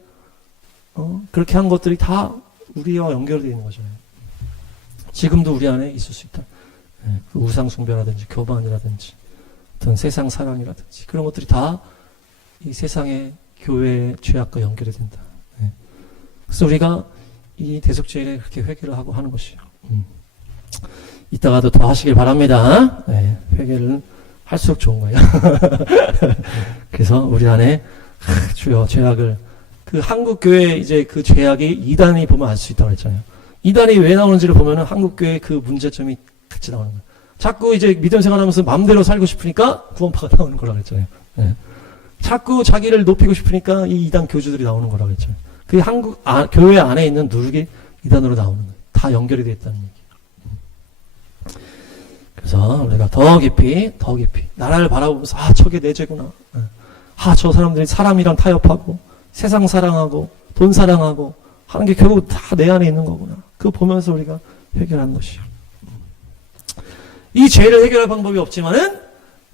그렇게 한 것들이 다 우리와 연결되어 있는 거잖아요. 지금도 우리 안에 있을 수 있다. 그 우상 숭배라든지 교만이라든지 어떤 세상 사랑이라든지 그런 것들이 다 이 세상의 교회의 죄악과 연결이 된다. 그래서 우리가 이 대속죄에 그렇게 회개를 하고 하는 것이요. 이따가도 더 하시길 바랍니다. 회개를 할수록 좋은 거예요. 그래서 우리 안에 주여 죄악을 그 한국교회 이제 그 죄악이 이단이 보면 알 수 있다고 했잖아요. 이단이 왜 나오는지를 보면은 한국교회 그 문제점이 같이 나오는 거예요. 자꾸 이제 믿음 생활하면서 마음대로 살고 싶으니까 구원파가 나오는 거라고 했잖아요. 자꾸 자기를 높이고 싶으니까 이 이단 교주들이 나오는 거라고 했잖아요. 그 교회 안에 있는 누룩이 이단으로 나오는 거예요. 다 연결이 되어 있다는 얘기예요. 그래서 우리가 더 깊이 나라를 바라보면서 저게 내 죄구나. 저 사람들이 사람이랑 타협하고 세상 사랑하고 돈 사랑하고 하는 게 결국 다 내 안에 있는 거구나. 그거 보면서 우리가 해결하는 것이요. 이 죄를 해결할 방법이 없지만은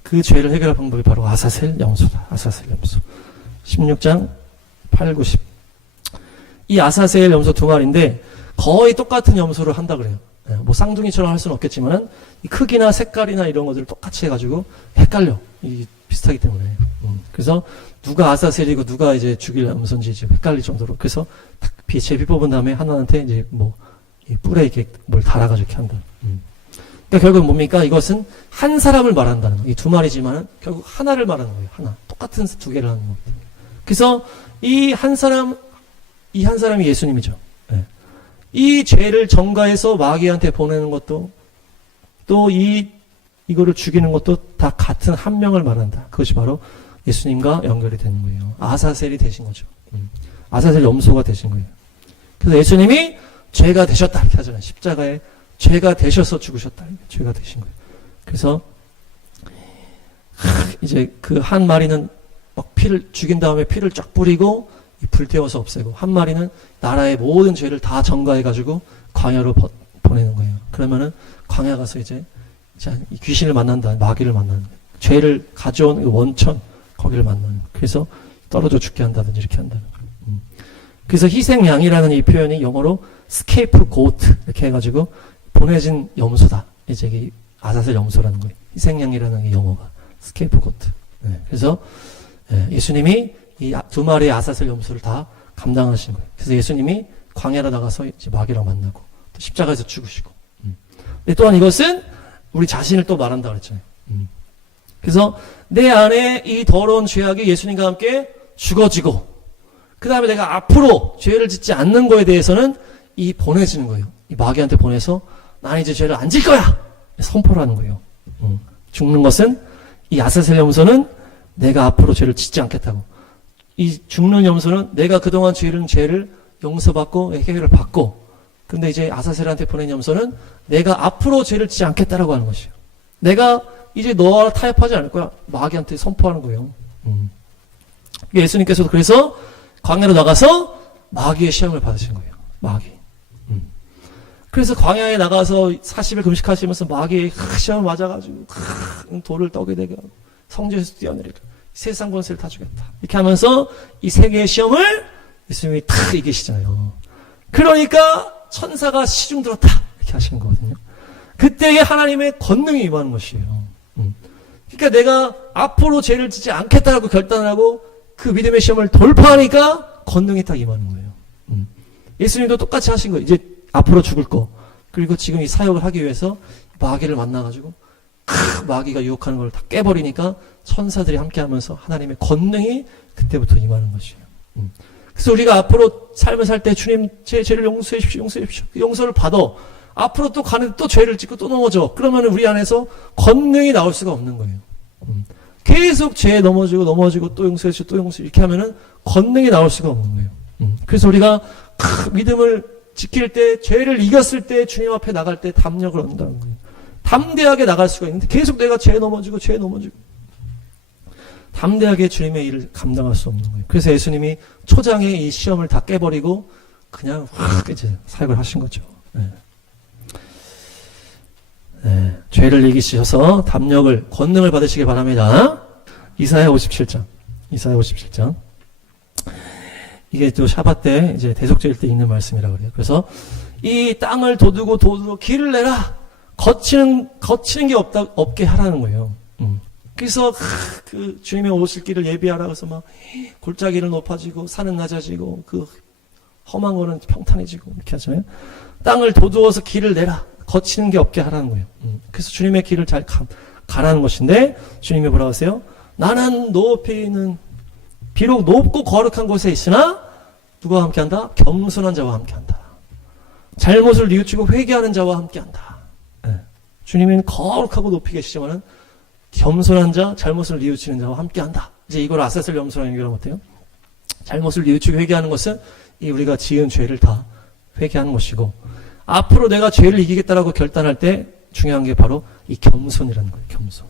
그 죄를 해결할 방법이 바로 아사셀 염소다. 아사셀 염소. 16장 8, 90. 이 아사셀 염소 두 마리인데 거의 똑같은 염소를 한다 그래요. 뭐 쌍둥이처럼 할 수는 없겠지만은 이 크기나 색깔이나 이런 것들을 똑같이 해가지고 헷갈려. 이 비슷하기 때문에. 그래서 누가 아사셀이고 누가 이제 죽일 염소인지 이제 헷갈릴 정도로. 그래서 제비 뽑은 다음에 하나한테 이제 뭐 이 뿔에 이렇게 뭘 달아가지고 이렇게 한다. 그러니까 결국 뭡니까? 이것은 한 사람을 말한다는 거예요. 이 두 마리지만 결국 하나를 말하는 거예요. 하나. 똑같은 두 개를 하는 겁니다. 그래서 이 한 사람이 예수님이죠. 이 죄를 전가해서 마귀한테 보내는 것도 또 이거를 죽이는 것도 다 같은 한 명을 말한다. 그것이 바로 예수님과 연결이 되는 거예요. 아사셀이 되신 거죠. 아사셀 염소가 되신 거예요. 그래서 예수님이 죄가 되셨다 이렇게 하잖아요. 십자가에 죄가 되셔서 죽으셨다. 죄가 되신 거예요. 그래서 이제 그 한 마리는 막 피를 죽인 다음에 피를 쫙 뿌리고 불태워서 없애고 한 마리는 나라의 모든 죄를 다 전가해가지고 광야로 보내는 거예요. 그러면은 광야 가서 이제 귀신을 만난다, 마귀를 만나는 거예요. 죄를 가져온 원천 거기를 만나는 거예요. 그래서 떨어져 죽게 한다든지 이렇게 한다는 거예요. 그래서 희생양이라는 이 표현이 영어로 scapegoat 이렇게 해가지고 보내진 염소다. 이제 이게 아사셀 염소라는 거예요. 희생양이라는 이 영어가 scapegoat. 그래서 예수님이 이 두 마리의 아사셀 염소를 다 감당하신 거예요. 그래서 예수님이 광야로 나가서 이제 마귀랑 만나고 또 십자가에서 죽으시고. 근데 또한 이것은 우리 자신을 또 말한다 그랬잖아요. 그래서 내 안에 이 더러운 죄악이 예수님과 함께 죽어지고 그 다음에 내가 앞으로 죄를 짓지 않는 거에 대해서는 이 보내지는 거예요. 이 마귀한테 보내서 나는 이제 죄를 안 질 거야! 선포를 하는 거예요. 죽는 것은 이 아사셀 염소는 내가 앞으로 죄를 짓지 않겠다고. 이 죽는 염소는 내가 그동안 죄를 용서받고 해결을 받고 근데 이제 아사셀한테 보낸 염소는 내가 앞으로 죄를 짓지 않겠다라고 하는 것이에요. 내가 이제 너와 타협하지 않을 거야. 마귀한테 선포하는 거예요. 예수님께서도 그래서 광야로 나가서 마귀의 시험을 받으신 거예요. 마귀. 그래서 광야에 나가서 40일 금식하시면서 마귀의 시험을 맞아가지고 돌을 떠게 되게 하고 성전에서 뛰어내리고 세상 권세를 다 주겠다. 이렇게 하면서 이 세계의 시험을 예수님이 다 이기시잖아요. 그러니까 천사가 시중 들었다. 이렇게 하시는 거거든요. 그때에 하나님의 권능이 임하는 것이에요. 그러니까 내가 앞으로 죄를 짓지 않겠다라고 결단을 하고 그 믿음의 시험을 돌파하니까 권능이 딱 임하는 거예요. 예수님도 똑같이 하신 거예요. 이제 앞으로 죽을 거. 그리고 지금 이 사역을 하기 위해서 마귀를 만나가지고 마귀가 유혹하는 걸 다 깨버리니까 천사들이 함께하면서 하나님의 권능이 그때부터 임하는 것이에요. 그래서 우리가 앞으로 삶을 살 때 주님 제 죄를 용서해 주십시오. 용서해 주십시오. 그 용서를 받아. 앞으로 또 가는데 또 죄를 짓고 또 넘어져. 그러면 우리 안에서 권능이 나올 수가 없는 거예요. 계속 죄에 넘어지고 또 용서해 주시고 또 용서해 이렇게 하면은 권능이 나올 수가 없는 거예요. 그래서 우리가 믿음을 지킬 때, 죄를 이겼을 때 주님 앞에 나갈 때 담력을 얻는다는 거예요. 담대하게 나갈 수가 있는데 계속 내가 죄에 넘어지고 담대하게 주님의 일을 감당할 수 없는 거예요. 그래서 예수님이 초장에 이 시험을 다 깨버리고 그냥 확 이제 사역을 하신 거죠. 네. 네. 죄를 이기셔서 담력을, 권능을 받으시기 바랍니다. 이사야 57장. 이게 또 샤bat 때, 이제 대속죄일 때 읽는 말씀이라고 그래요. 그래서 이 땅을 도두고 길을 내라! 거치는 게 없게 하라는 거예요. 그래서 그 주님의 오실 길을 예비하라 그래서 막 골짜기를 높아지고 산은 낮아지고 그 험한 거는 평탄해지고 이렇게 하잖아요. 땅을 도두어서 길을 내라. 거치는 게 없게 하라는 거예요. 그래서 주님의 길을 잘 가라는 것인데 주님이 뭐라고 하세요? 나는 높이 있는 비록 높고 거룩한 곳에 있으나 누가 함께한다? 겸손한 자와 함께한다. 잘못을 뉘우치고 회개하는 자와 함께한다. 네. 주님은 거룩하고 높이 계시지만은 겸손한 자, 잘못을 뉘우치는 자와 함께한다. 이제 이걸 아세셀 염소랑 연결하면 어때요? 잘못을 뉘우치고 회개하는 것은 이 우리가 지은 죄를 다 회개하는 것이고 앞으로 내가 죄를 이기겠다라고 결단할 때 중요한 게 바로 이 겸손이라는 거예요. 겸손.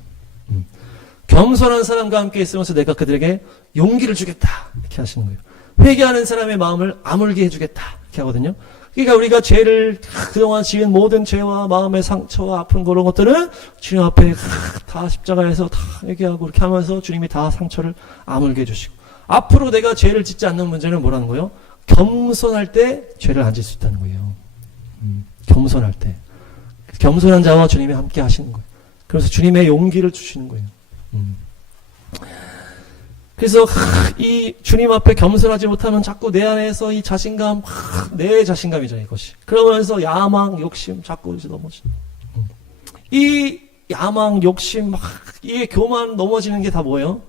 겸손한 사람과 함께 있으면서 내가 그들에게 용기를 주겠다. 이렇게 하시는 거예요. 회개하는 사람의 마음을 아물게 해주겠다. 이렇게 하거든요. 그러니까 우리가 죄를 그동안 지은 모든 죄와 마음의 상처와 아픈 그런 것들은 주님 앞에 다 십자가에서 다 얘기하고 이렇게 하면서 주님이 다 상처를 아물게 해주시고 앞으로 내가 죄를 짓지 않는 문제는 뭐라는 거예요? 겸손할 때 죄를 안 짓을 수 있다는 거예요. 겸손할 때. 겸손한 자와 주님이 함께 하시는 거예요. 그래서 주님의 용기를 주시는 거예요. 그래서 이 주님 앞에 겸손하지 못하면 자꾸 내 안에서 이 자신감, 내 자신감이잖아요, 이것이. 그러면서 야망, 욕심 자꾸 이제 넘어지는. 이 야망, 욕심, 이 교만 넘어지는 게 다 뭐예요?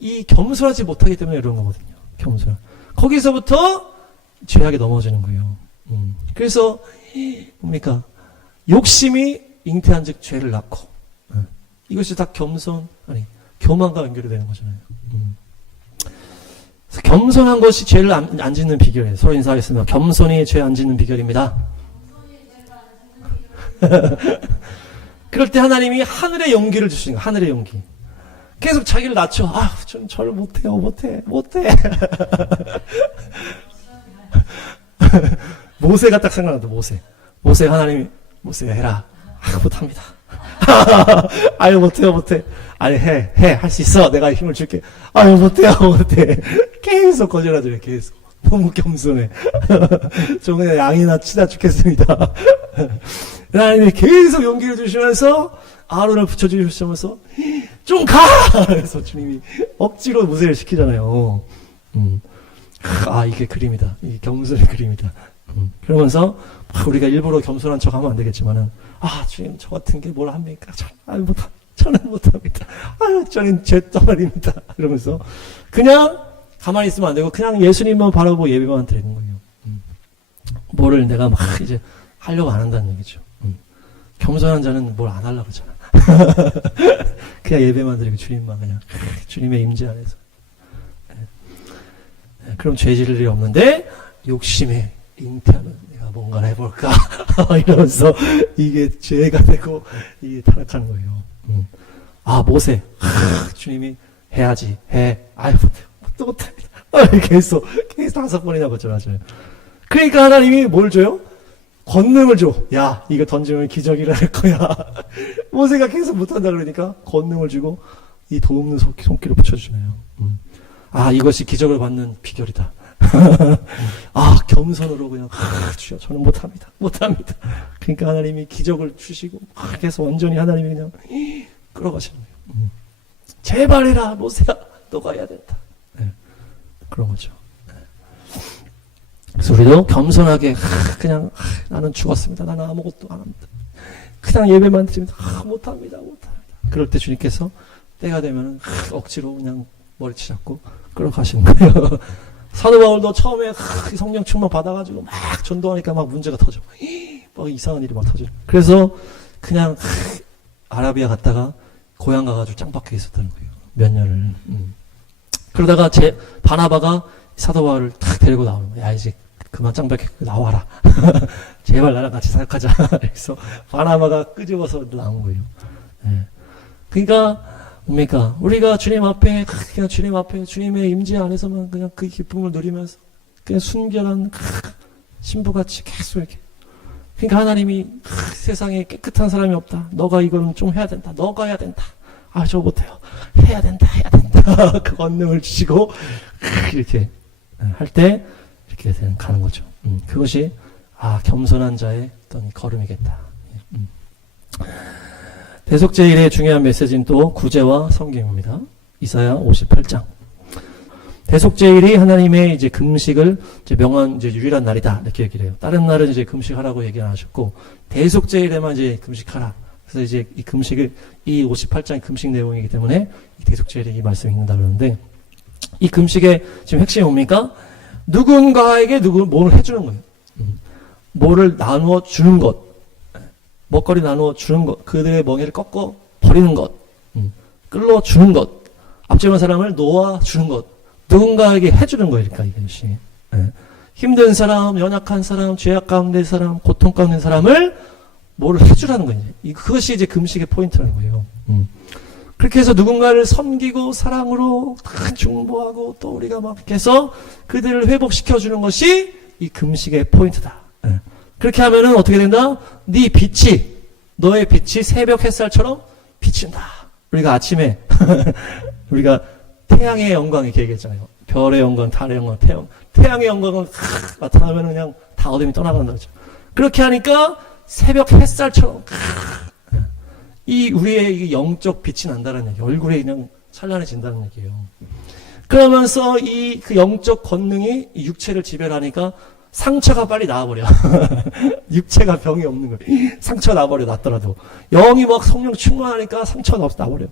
이 겸손하지 못하기 때문에 이런 거거든요. 겸손. 거기서부터 죄악에 넘어지는 거예요. 그래서 뭡니까? 욕심이 잉태한즉 죄를 낳고 이것이 다 교만과 연결이 되는 거잖아요. 그래서 겸손한 것이 죄를 안 짓는 비결이에요. 서로 인사하겠습니다. 겸손이 죄 안 짓는 비결입니다. 그럴 때 하나님이 하늘의 용기를 주시는 거예요. 하늘의 용기. 계속 자기를 낮춰. 전 저를 못해요. 못해. 모세가 딱 생각난다. 모세 하나님이 모세가 해라. 못합니다. 아유 못해. 아니 해 할 수 있어. 내가 힘을 줄게. 아유 못해. 계속 거절하더래. 계속 너무 겸손해. 저 그냥 양이나 치다 죽겠습니다. 하나님이 계속 용기를 주시면서 아론을 붙여주시면서 좀 가. 그래서 주님이 억지로 모세를 시키잖아요. 이게 그림이다. 이 겸손의 그림이다. 그러면서 우리가 일부러 겸손한 척하면 안 되겠지만은 주님 저 같은 게 뭘 합니까? 저는 못합니다. 저는 죄덩어리입니다. 이러면서 그냥 가만히 있으면 안 되고 그냥 예수님만 바라보고 예배만 드리는 거예요. 뭐를 내가 이제 하려고 안 한다는 얘기죠. 겸손한 자는 뭘 안 하려고 하잖아. 그냥 예배만 드리고 주님만 그냥 주님의 임재 안에서. 그럼 죄 지을 일이 없는데 욕심에 잉태하는 내가 뭔가를 해볼까 이러면서 이게 죄가 되고 이게 타락하는 거예요. 모세 주님이 해야지 해. 못합니다. 계속 5번이나 거절하죠. 그러니까 하나님이 뭘 줘요? 권능을 줘. 야 이거 던지면 기적이 일어날 거야. 모세가 계속 못한다 그러니까 권능을 주고 이 도움는 손길을 붙여주네요. 이것이 기적을 받는 비결이다. 겸손으로 그냥 주여 저는 못합니다. 그러니까 하나님이 기적을 주시고 계속 완전히 하나님이 그냥 끌어가시는 거예요. 제발 해라 모세야 너가 해야 된다. 그런 거죠. 그래서 우리도 겸손하게 그냥 나는 죽었습니다. 나는 아무것도 안 합니다. 그냥 예배만 드립니다. 못합니다. 그럴 때 주님께서 때가 되면 억지로 그냥 머리채 잡고 끌어가시는 거예요. 사도 바울도 처음에 성령 충만 받아가지고 막 전도하니까 막 문제가 터져. 막 이상한 일이 막 터져. 그래서 그냥 아라비아 갔다가 고향 가가지고 짱박혀 있었다는 거예요. 몇 년을. 그러다가 바나바가 사도 바울을 탁 데리고 나오는 거예요. 야, 이제 그만 짱박혀 나와라. 제발 나랑 같이 사역하자. 그래서 바나바가 끄집어서 나온 거예요. 네. 그러니까 뭡니까? 우리가 주님 앞에 그냥 주님의 임재 안에서만 그냥 그 기쁨을 누리면서 그냥 순결한 신부같이 계속 이렇게. 그러니까 하나님이 세상에 깨끗한 사람이 없다. 너가 이거는 좀 해야 된다. 너가 해야 된다. 아, 저 못해요. 해야 된다. 그 권능을 주시고 이렇게 할 때 이렇게 가는 거죠. 그것이 겸손한 자의 어떤 걸음이겠다. 대속제일의 중요한 메시지는 또 구제와 섬김입니다. 이사야 58장. 대속제일이 하나님의 이제 금식을 이제 명한 이제 유일한 날이다 이렇게 얘기를 해요. 다른 날은 이제 금식하라고 얘기 안 하셨고 대속제일에만 이제 금식하라. 그래서 이제 이 금식을 이 58장의 금식 내용이기 때문에 이 대속제일에 이 말씀이 있는다 그러는데 이 금식의 지금 핵심이 뭡니까? 누군가에게 뭘 해주는 거예요. 뭐를 나누어 주는 것, 먹거리 나누어 주는 것, 그들의 멍에를 꺾어 버리는 것, 끌어 주는 것, 앞지른 사람을 놓아 주는 것, 누군가에게 해주는 거니까 이것이. 힘든 사람, 연약한 사람, 죄악 가운데 사람, 고통 가운데 사람을 뭐를 해주라는 거예요. 그것이 이제 금식의 포인트라는 거예요. 그렇게 해서 누군가를 섬기고 사랑으로 중보하고 또 우리가 막 이렇게 해서 그들을 회복시켜주는 것이 이 금식의 포인트다. 그렇게 하면은 어떻게 된다? 너의 빛이 새벽 햇살처럼 비친다. 우리가 아침에 우리가 태양의 영광 이렇게 얘기했잖아요. 별의 영광, 달의 영광, 태양의 영광은 나타나면 그냥 다 어둠이 떠나간다 그러죠. 그렇게 하니까 새벽 햇살처럼 우리의 영적 빛이 난다는 얘기예요. 얼굴에 그냥 찬란해진다는 얘기예요. 그러면서 그 영적 권능이 이 육체를 지배하니까 상처가 빨리 나와버려. 육체가 병이 없는 거예요. 상처 나버려, 났더라도. 영이 막 성령 충만하니까 상처가 없어, 나버려.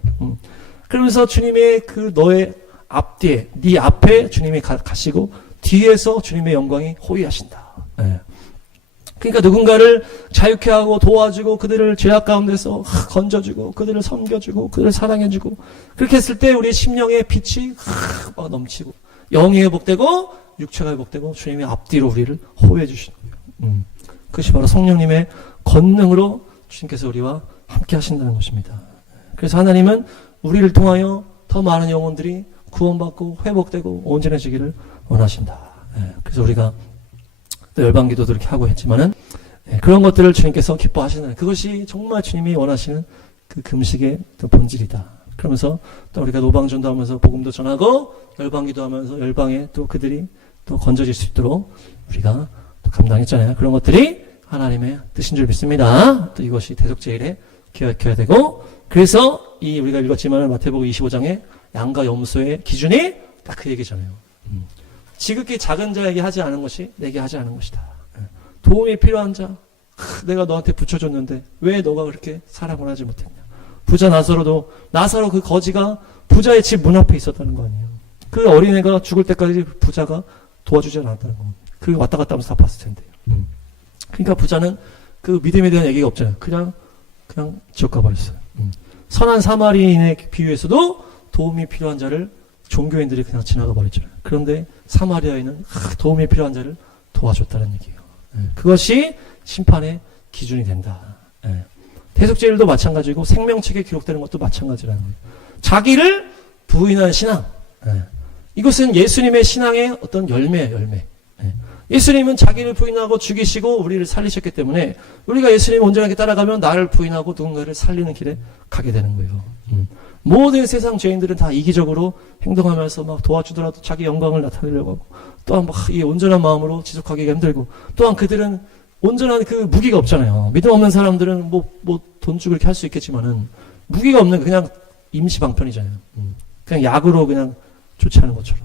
그러면서 주님의 너의 앞뒤에, 네 앞에 주님이 가시고, 뒤에서 주님의 영광이 호위하신다. 네. 그러니까 누군가를 자유케 하고 도와주고, 그들을 죄악 가운데서 건져주고, 그들을 섬겨주고, 그들을 사랑해주고, 그렇게 했을 때 우리의 심령의 빛이 막 넘치고, 영이 회복되고, 육체가 회복되고 주님의 앞뒤로 우리를 호위해 주시는 거예요. 그것이 바로 성령님의 권능으로 주님께서 우리와 함께 하신다는 것입니다. 그래서 하나님은 우리를 통하여 더 많은 영혼들이 구원받고 회복되고 온전해지기를 원하신다. 그래서 우리가 또 열방기도도 이렇게 하고 했지만은 그런 것들을 주님께서 기뻐하시는 그것이 정말 주님이 원하시는 그 금식의 본질이다. 그러면서 또 우리가 노방전도 하면서 복음도 전하고 열방기도 하면서 열방에 또 그들이 또 건져질 수 있도록 우리가 또 감당했잖아요. 그런 것들이 하나님의 뜻인 줄 믿습니다. 또 이것이 대속제일에 기억해야 되고 그래서 우리가 읽었지만 마태복음 25장에 양과 염소의 기준이 딱 그 얘기잖아요. 지극히 작은 자에게 하지 않은 것이 내게 하지 않은 것이다. 도움이 필요한 자 내가 너한테 붙여줬는데 왜 너가 그렇게 사랑을 하지 못했냐. 부자 나사로 그 거지가 부자의 집 문 앞에 있었다는 거 아니에요. 그 어린애가 죽을 때까지 부자가 도와주지 않았다는 거. 그게 왔다 갔다 하면서 다 봤을 텐데요. 그러니까 부자는 그 믿음에 대한 얘기가 없잖아요. 그냥 지옥 가버렸어요. 선한 사마리인의 비유에서도 도움이 필요한 자를 종교인들이 그냥 지나가 버렸잖아요. 그런데 사마리아인은 도움이 필요한 자를 도와줬다는 얘기예요. 그것이 심판의 기준이 된다. 대속제일도 마찬가지고 생명책에 기록되는 것도 마찬가지라는 거예요. 자기를 부인한 신앙. 이것은 예수님의 신앙의 어떤 열매예요. 열매. 예수님은 자기를 부인하고 죽이시고 우리를 살리셨기 때문에 우리가 예수님 온전하게 따라가면 나를 부인하고 누군가를 살리는 길에 가게 되는 거예요. 모든 세상 죄인들은 다 이기적으로 행동하면서 막 도와주더라도 자기 영광을 나타내려고 하고 또한 막 이 온전한 마음으로 지속하기가 힘들고 또한 그들은 온전한 그 무기가 없잖아요. 믿음 없는 사람들은 돈 주고 이렇게 할 수 있겠지만은 무기가 없는 그냥 임시 방편이잖아요. 그냥 약으로 그냥 조치하는 것처럼.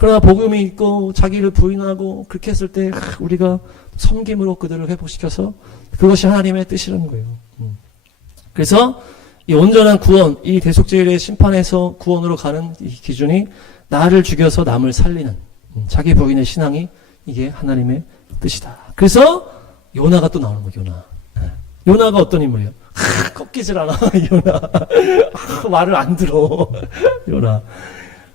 그러나 복음이 있고 자기를 부인하고 그렇게 했을 때 우리가 섬김으로 그들을 회복시켜서 그것이 하나님의 뜻이라는 거예요. 그래서 이 온전한 구원, 이 대속죄의 심판에서 구원으로 가는 이 기준이 나를 죽여서 남을 살리는 자기 부인의 신앙이 이게 하나님의 뜻이다. 그래서 요나가 또 나오는 거예요. 요나. 요나가 어떤 인물이에요? 꺾이질 않아. 요나. 말을 안 들어. 요나.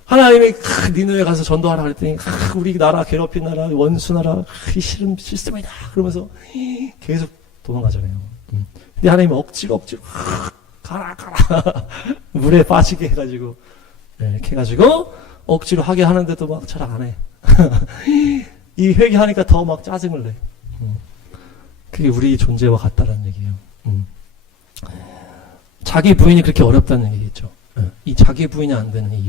하나님이 니느웨 가서 전도하라 그랬더니 우리 나라 괴롭힌 나라 원수 나라 이 싫습니다. 그러면서 계속 도망가잖아요. 근데 하나님이 억지로 가라 물에 빠지게 해가지고 이렇게 해가지고 억지로 하게 하는데도 막 잘 안 해. 이 회개하니까 더 막 짜증을 내. 그게 우리 존재와 같다라는 얘기예요. 자기 부인이 그렇게 어렵다는 얘기겠죠. 이 자기 부인이 안 되는 이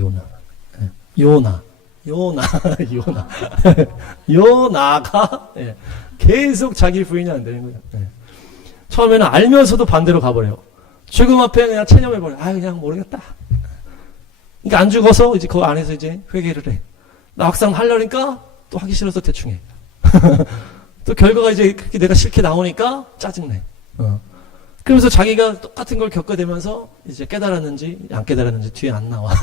요나가 계속 자기 부인이 안 되는 거예요. 처음에는 알면서도 반대로 가버려요. 죽음 앞에 그냥 체념해버려요. 그냥 모르겠다. 그러니까 안 죽어서 이제 그 안에서 이제 회개를 해. 막상 하려니까 또 하기 싫어서 대충 해. 또 결과가 이제 그렇게 내가 싫게 나오니까 짜증내. 그러면서 자기가 똑같은 걸 겪게 되면서 이제 깨달았는지 안 깨달았는지 뒤에 안 나와.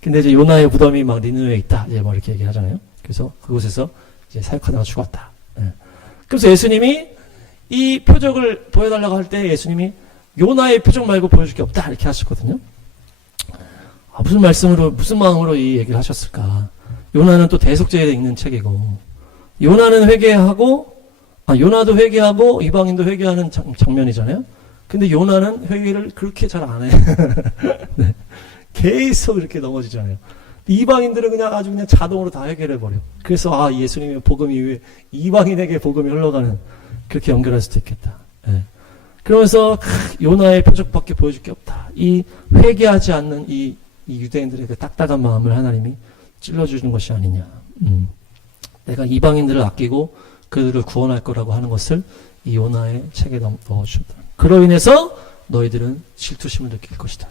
근데 이제 요나의 무덤이 막 니느웨에 있다. 이제 뭐 이렇게 얘기하잖아요. 그래서 그곳에서 이제 사역하다가 죽었다. 그래서 예수님이 이 표적을 보여달라고 할 때 예수님이 요나의 표적 말고 보여줄 게 없다. 이렇게 하셨거든요. 무슨 말씀으로, 무슨 마음으로 이 얘기를 하셨을까? 요나는 또 대속죄에 있는 책이고, 요나는 회개하고, 요나도 회개하고, 이방인도 회개하는 장면이잖아요? 근데 요나는 회개를 그렇게 잘 안 해. 네. 계속 이렇게 넘어지잖아요. 이방인들은 그냥 아주 그냥 자동으로 다 회개를 해버려. 그래서, 예수님의 복음 이후에 이방인에게 복음이 흘러가는, 그렇게 연결할 수도 있겠다. 네. 그러면서, 요나의 표적밖에 보여줄 게 없다. 이 회개하지 않는 이 유대인들의 그 딱딱한 마음을 하나님이 찔러주는 것이 아니냐. 내가 이방인들을 아끼고 그들을 구원할 거라고 하는 것을 이 요나의 책에 넣어주셨다. 그로 인해서 너희들은 질투심을 느낄 것이다.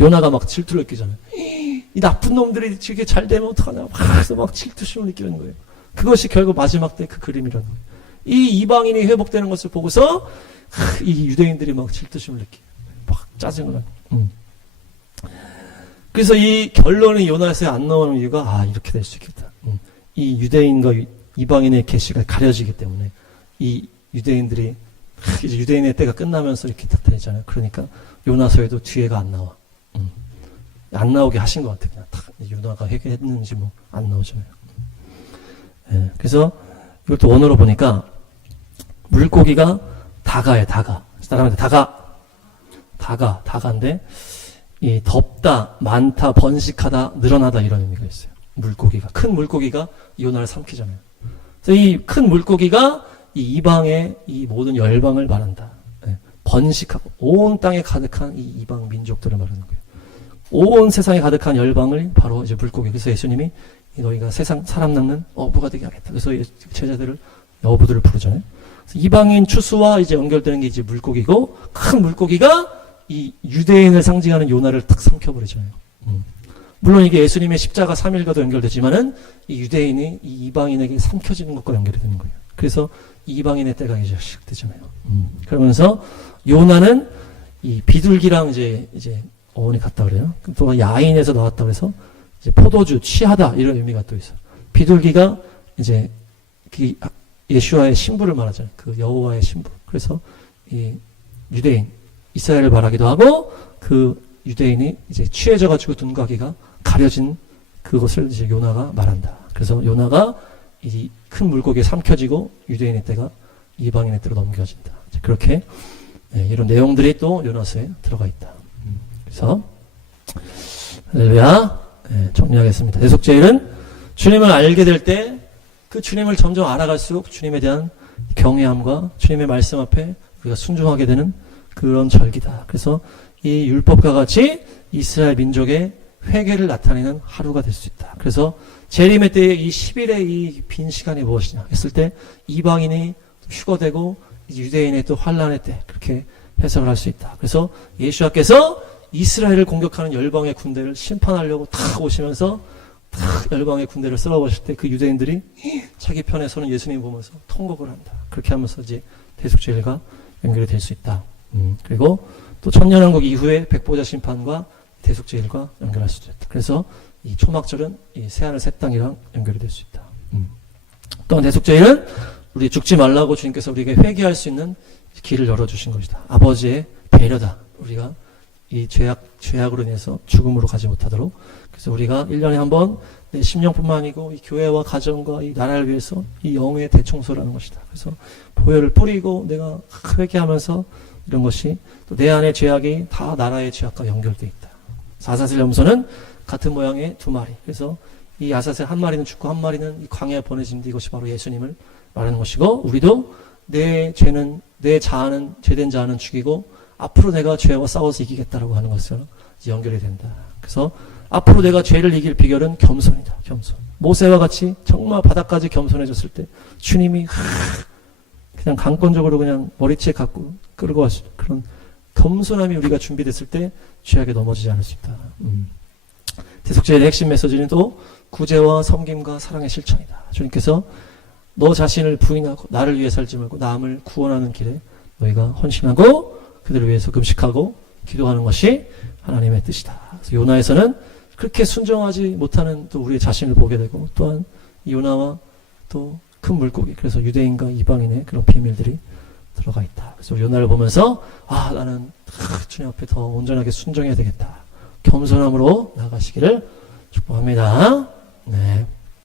요나가 막 질투를 느끼잖아요. 이 나쁜 놈들이 이렇게 잘 되면 어떡하냐. 그래서 막 질투심을 느끼는 거예요. 그것이 결국 마지막 때 그 그림이라는 거예요. 이 이방인이 회복되는 것을 보고서 이 유대인들이 막 질투심을 느끼고 막 짜증을 하고. 그래서 이 결론이 요나서에 안 나오는 이유가 이렇게 될 수 있겠다. 이 유대인과 이방인의 계시가 가려지기 때문에 이 유대인들이 이제 유대인의 때가 끝나면서 이렇게 딱 되잖아요. 그러니까 요나서에도 뒤에가 안 나와. 안 나오게 하신 것 같아요. 그냥 딱 요나가 회개했는지 뭐 안 나오잖아요. 그래서 이것도 원어로 보니까 물고기가 다가예요. 따라하면 다가인데 이 덥다, 많다, 번식하다, 늘어나다 이런 의미가 있어요. 물고기가 큰 물고기가 요나를 삼키잖아요. 그래서 이 큰 물고기가 이 이방의 이 모든 열방을 말한다. 번식하고 온 땅에 가득한 이 이방 민족들을 말하는 거예요. 온 세상에 가득한 열방을 바로 이제 물고기. 그래서 예수님이 너희가 세상 사람 낚는 어부가 되게 하겠다. 그래서 제자들을 어부들을 부르잖아요. 그래서 이방인 추수와 이제 연결되는 게 이제 물고기고 큰 물고기가 이 유대인을 상징하는 요나를 탁 삼켜버리잖아요. 물론 이게 예수님의 십자가 3일과도 연결되지만은 이 유대인이 이 이방인에게 삼켜지는 것과 연결이 되는 거예요. 그래서 이방인의 때가 이제 시작되잖아요. 그러면서 요나는 이 비둘기랑 이제 어원이 같다 그래요. 또 야인에서 나왔다 그래서 이제 포도주 취하다 이런 의미가 또 있어요. 비둘기가 이제 그 예수와의 신부를 말하잖아요. 그 여호와의 신부. 그래서 이 유대인 이스라엘을 말하기도 하고 그 유대인이 이제 취해져가지고 눈가기가 가려진 그것을 이제 요나가 말한다. 그래서 요나가 이 큰 물고기에 삼켜지고 유대인의 때가 이방인의 때로 넘겨진다. 그렇게 이런 내용들이 또 요나서에 들어가 있다. 그래서 할렐루야. 정리하겠습니다. 대속죄일은 주님을 알게 될 때 그 주님을 점점 알아갈수록 주님에 대한 경외함과 주님의 말씀 앞에 우리가 순종하게 되는 그런 절기다. 그래서 이 율법과 같이 이스라엘 민족의 회개를 나타내는 하루가 될 수 있다. 그래서 재림의 때에 이 10일의 이 빈 시간이 무엇이냐 했을 때 이방인이 휴거되고 유대인의 또 환란의 때 그렇게 해석을 할 수 있다. 그래서 예수와께서 이스라엘을 공격하는 열방의 군대를 심판하려고 탁 오시면서 탁 열방의 군대를 쓸어버릴 때 그 유대인들이 자기 편에 서는 예수님 보면서 통곡을 한다. 그렇게 하면서 이제 대속죄일과 연결이 될 수 있다. 그리고 또 천년왕국 이후에 백보자 심판과 대속죄일과 연결할 수도 있다. 그래서 이 초막절은 이 새하늘 새 땅이랑 연결이 될 수 있다. 또한 대속죄일은 우리 죽지 말라고 주님께서 우리에게 회개할 수 있는 길을 열어주신 것이다. 아버지의 배려다. 우리가 이 죄악으로 인해서 죽음으로 가지 못하도록. 그래서 우리가 1년에 한 번 내 심령뿐만 아니고 이 교회와 가정과 이 나라를 위해서 이 영의 대청소를 하는 것이다. 그래서 보혈을 뿌리고 내가 회개하면서 이런 것이 또 내 안의 죄악이 다 나라의 죄악과 연결되어 있다. 아사셀 염소는 같은 모양의 두 마리. 그래서 이 아사셀 한 마리는 죽고 한 마리는 이 광야에 보내진다. 이것이 바로 예수님을 말하는 것이고, 우리도 내 죄는, 내 자아는, 죄된 자아는 죽이고 앞으로 내가 죄와 싸워서 이기겠다라고 하는 것으로 연결이 된다. 그래서 앞으로 내가 죄를 이길 비결은 겸손이다. 겸손. 모세와 같이 정말 바닥까지 겸손해졌을 때 주님이 그냥 강권적으로 그냥 머리채 갖고 끌고 왔을 그런 겸손함이 우리가 준비됐을 때 죄악에 넘어지지 않을 수 있다. 대속죄의 핵심 메시지는 또 구제와 섬김과 사랑의 실천이다. 주님께서 너 자신을 부인하고 나를 위해 살지 말고 남을 구원하는 길에 너희가 헌신하고 그들을 위해서 금식하고 기도하는 것이 하나님의 뜻이다. 그래서 요나에서는 그렇게 순종하지 못하는 또 우리의 자신을 보게 되고, 또한 이 요나와 또 큰 물고기, 그래서 유대인과 이방인의 그런 비밀들이 들어가 있다. 그래서 요나를 보면서 나는 주님 앞에 더 온전하게 순종해야 되겠다. 겸손함으로 나가시기를 축복합니다. 네.